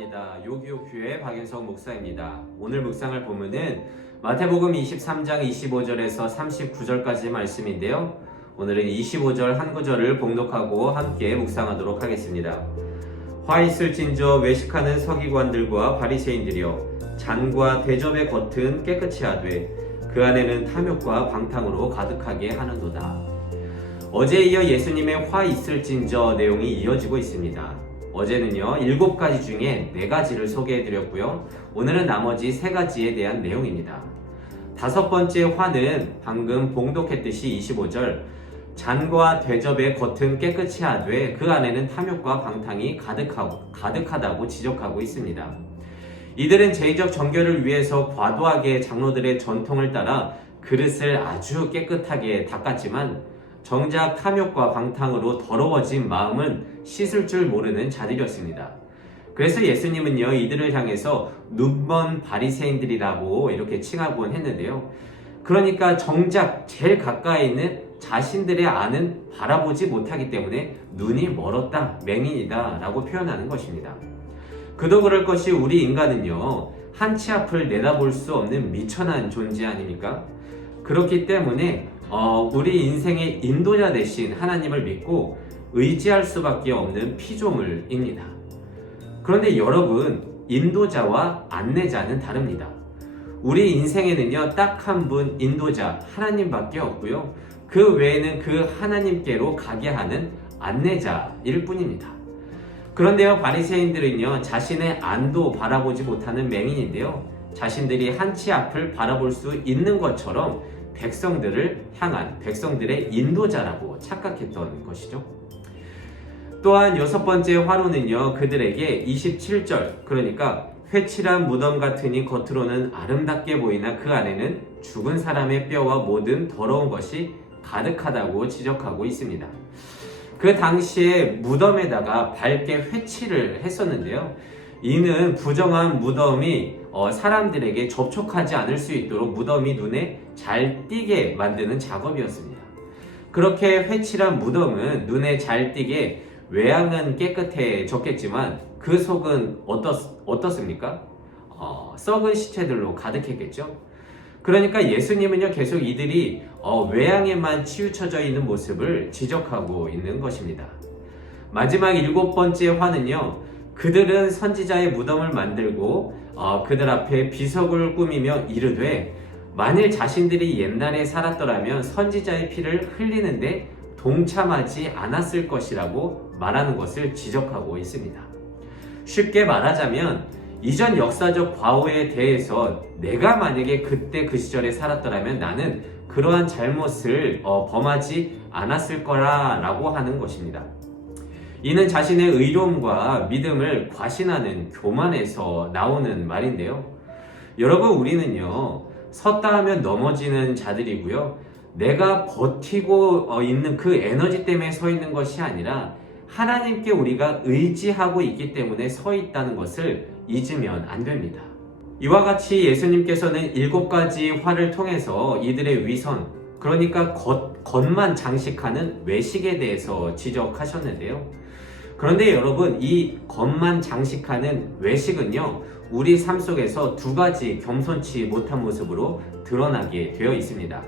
감사합니다. 요기요교회 박윤석 목사입니다. 오늘 묵상할 본문은 마태복음 23장 25절에서 39절까지의 말씀인데요. 오늘은 25절 한 구절을 봉독하고 함께 묵상하도록 하겠습니다. 화 있을진저 외식하는 서기관들과 바리새인들이여, 잔과 대접의 겉은 깨끗이 하되 그 안에는 탐욕과 방탕으로 가득하게 하는도다. 어제에 이어 예수님의 화 있을진저 내용이 이어지고 있습니다. 어제는요 7가지 중에 4가지를 소개해드렸고요. 오늘은 나머지 3가지에 대한 내용입니다. 5번째 화는 방금 봉독했듯이 25절, 잔과 대접의 겉은 깨끗이 하되 그 안에는 탐욕과 방탕이 가득하다고 지적하고 있습니다. 이들은 제의적 정결을 위해서 과도하게 장로들의 전통을 따라 그릇을 아주 깨끗하게 닦았지만 정작 탐욕과 방탕으로 더러워진 마음은 씻을 줄 모르는 자들이었습니다. 그래서 예수님은요 이들을 향해서 눈먼 바리새인들이라고 이렇게 칭하곤 했는데요. 그러니까 정작 제일 가까이 있는 자신들의 안은 바라보지 못하기 때문에 눈이 멀었다, 맹인이다 라고 표현하는 것입니다. 그도 그럴 것이 우리 인간은요 한 치 앞을 내다볼 수 없는 미천한 존재 아닙니까? 그렇기 때문에 우리 인생의 인도자 대신 하나님을 믿고 의지할 수밖에 없는 피조물입니다. 그런데 여러분, 인도자와 안내자는 다릅니다. 우리 인생에는요 딱 한 분 인도자 하나님밖에 없고요. 그 외에는 그 하나님께로 가게 하는 안내자일 뿐입니다. 그런데요 바리새인들은요 자신의 안도 바라보지 못하는 맹인인데요, 자신들이 한 치 앞을 바라볼 수 있는 것처럼 백성들을 향한 백성들의 인도자라고 착각했던 것이죠. 또한 6번째 화로는요 그들에게 27절, 그러니까 회칠한 무덤 같으니 겉으로는 아름답게 보이나 그 안에는 죽은 사람의 뼈와 모든 더러운 것이 가득하다고 지적하고 있습니다. 그 당시에 무덤에다가 밝게 회칠을 했었는데요. 이는 부정한 무덤이 사람들에게 접촉하지 않을 수 있도록 무덤이 눈에 잘 띄게 만드는 작업이었습니다. 그렇게 회칠한 무덤은 눈에 잘 띄게 외양은 깨끗해졌겠지만 그 속은 어떻습니까? 썩은 시체들로 가득했겠죠. 그러니까 예수님은요 계속 이들이 외양에만 치우쳐져 있는 모습을 지적하고 있는 것입니다. 마지막 7번째 화는요, 그들은 선지자의 무덤을 만들고 그들 앞에 비석을 꾸미며 이르되 만일 자신들이 옛날에 살았더라면 선지자의 피를 흘리는데 동참하지 않았을 것이라고 말하는 것을 지적하고 있습니다. 쉽게 말하자면 이전 역사적 과오에 대해서 내가 만약에 그때 그 시절에 살았더라면 나는 그러한 잘못을 범하지 않았을 거라고 하는 것입니다. 이는 자신의 의로움과 믿음을 과신하는 교만에서 나오는 말인데요. 여러분, 우리는요 섰다 하면 넘어지는 자들이고요, 내가 버티고 있는 그 에너지 때문에 서 있는 것이 아니라 하나님께 우리가 의지하고 있기 때문에 서 있다는 것을 잊으면 안 됩니다. 이와 같이 예수님께서는 7가지 화를 통해서 이들의 위선, 그러니까 겉만 장식하는 외식에 대해서 지적하셨는데요. 그런데 여러분, 이 겉만 장식하는 외식은요 우리 삶 속에서 2가지 겸손치 못한 모습으로 드러나게 되어 있습니다.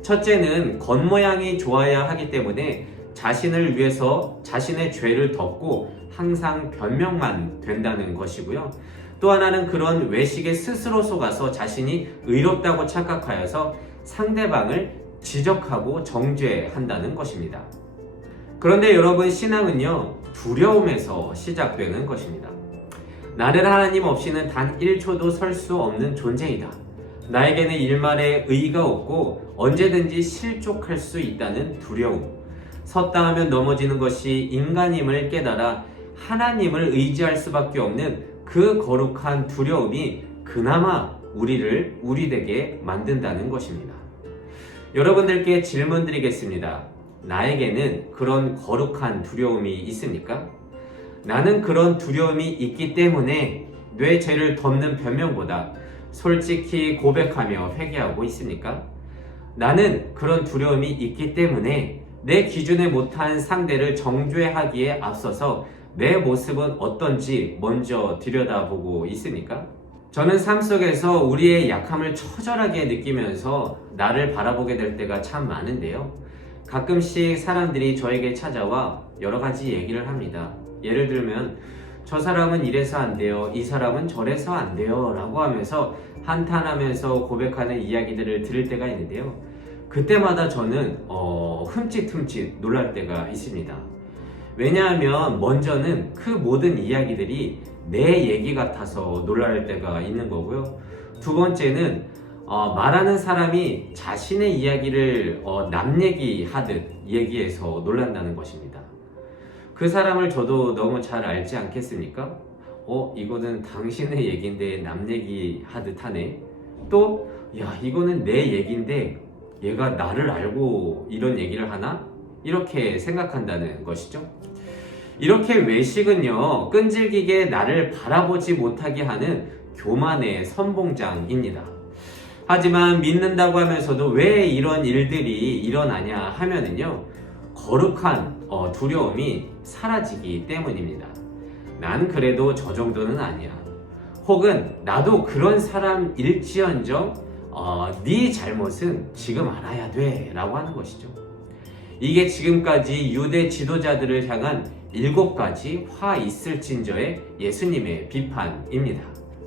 첫째는 겉모양이 좋아야 하기 때문에 자신을 위해서 자신의 죄를 덮고 항상 변명만 된다는 것이고요. 또 하나는 그런 외식에 스스로 속아서 자신이 의롭다고 착각하여서 상대방을 지적하고 정죄한다는 것입니다. 그런데 여러분, 신앙은요 두려움에서 시작되는 것입니다. 나는 하나님 없이는 단 1초도 설 수 없는 존재이다. 나에게는 일말의 의의가 없고 언제든지 실족할 수 있다는 두려움. 섰다 하면 넘어지는 것이 인간임을 깨달아 하나님을 의지할 수밖에 없는 그 거룩한 두려움이 그나마 우리되게 만든다는 것입니다. 여러분들께 질문 드리겠습니다. 나에게는 그런 거룩한 두려움이 있습니까? 나는 그런 두려움이 있기 때문에 내 죄를 덮는 변명보다 솔직히 고백하며 회개하고 있습니까? 나는 그런 두려움이 있기 때문에 내 기준에 못한 상대를 정죄하기에 앞서서 내 모습은 어떤지 먼저 들여다보고 있습니까? 저는 삶 속에서 우리의 약함을 처절하게 느끼면서 나를 바라보게 될 때가 참 많은데요. 가끔씩 사람들이 저에게 찾아와 여러 가지 얘기를 합니다. 예를 들면 저 사람은 이래서 안 돼요. 이 사람은 저래서 안 돼요. 라고 하면서 한탄하면서 고백하는 이야기들을 들을 때가 있는데요. 그때마다 저는 흠칫흠칫 놀랄 때가 있습니다. 왜냐하면 먼저는 그 모든 이야기들이 내 얘기 같아서 놀랄 때가 있는 거고요. 두 번째는 말하는 사람이 자신의 이야기를 남 얘기하듯 얘기해서 놀란다는 것입니다. 그 사람을 저도 너무 잘 알지 않겠습니까? 이거는 당신의 얘기인데 남 얘기하듯 하네. 또, 야, 이거는 내 얘기인데 얘가 나를 알고 이런 얘기를 하나? 이렇게 생각한다는 것이죠. 이렇게 외식은요, 끈질기게 나를 바라보지 못하게 하는 교만의 선봉장입니다. 하지만 믿는다고 하면서도 왜 이런 일들이 일어나냐 하면은요, 거룩한 두려움이 사라지기 때문입니다. 난 그래도 저 정도는 아니야. 혹은 나도 그런 사람일지언정 네 잘못은 지금 알아야 돼 라고 하는 것이죠. 이게 지금까지 유대 지도자들을 향한 7가지 화 있을진저의 예수님의 비판입니다.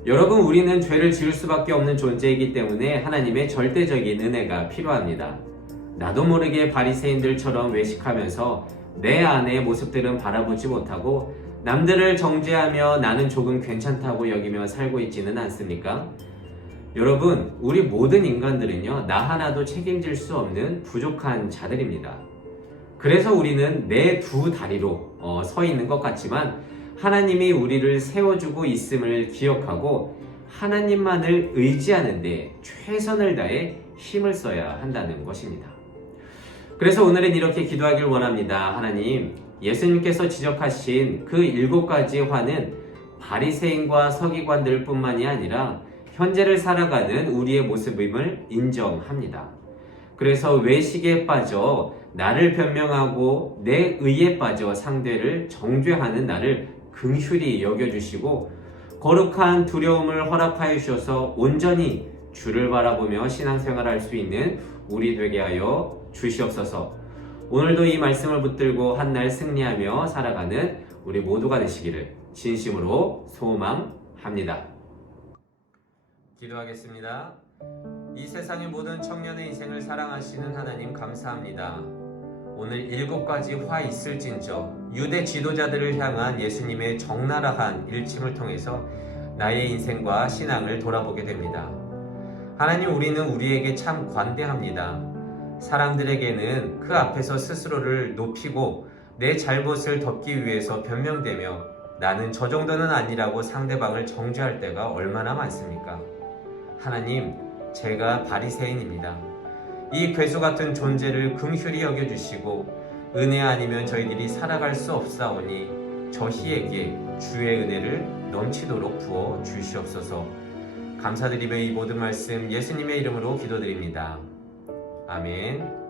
여러분, 우리는 죄를 지을 수밖에 없는 존재이기 때문에 하나님의 절대적인 은혜가 필요합니다. 나도 모르게 바리새인들처럼 외식하면서 내 안의 모습들은 바라보지 못하고 남들을 정죄하며 나는 조금 괜찮다고 여기며 살고 있지는 않습니까? 여러분, 우리 모든 인간들은요, 나 하나도 책임질 수 없는 부족한 자들입니다. 그래서 우리는 내 두 다리로 서 있는 것 같지만 하나님이 우리를 세워주고 있음을 기억하고 하나님만을 의지하는데 최선을 다해 힘을 써야 한다는 것입니다. 그래서 오늘은 이렇게 기도하길 원합니다. 하나님, 예수님께서 지적하신 그 7가지 화는 바리새인과 서기관들 뿐만이 아니라 현재를 살아가는 우리의 모습임을 인정합니다. 그래서 외식에 빠져 나를 변명하고 내 의에 빠져 상대를 정죄하는 나를 긍휼히 여겨주시고 거룩한 두려움을 허락하여 주셔서 온전히 주를 바라보며 신앙생활할 수 있는 우리 되게 하여 주시옵소서. 오늘도 이 말씀을 붙들고 한날 승리하며 살아가는 우리 모두가 되시기를 진심으로 소망합니다. 기도하겠습니다. 이 세상의 모든 청년의 인생을 사랑하시는 하나님 감사합니다. 오늘 7가지 화 있을진저 유대 지도자들을 향한 예수님의 적나라한 일침을 통해서 나의 인생과 신앙을 돌아보게 됩니다. 하나님, 우리는 우리에게 참 관대합니다. 사람들에게는 그 앞에서 스스로를 높이고 내 잘못을 덮기 위해서 변명되며 나는 저 정도는 아니라고 상대방을 정죄할 때가 얼마나 많습니까? 하나님, 제가 바리새인입니다. 이 괴수 같은 존재를 긍휼히 여겨주시고 은혜 아니면 저희들이 살아갈 수 없사오니 저희에게 주의 은혜를 넘치도록 부어 주시옵소서. 감사드리며 이 모든 말씀 예수님의 이름으로 기도드립니다. 아멘.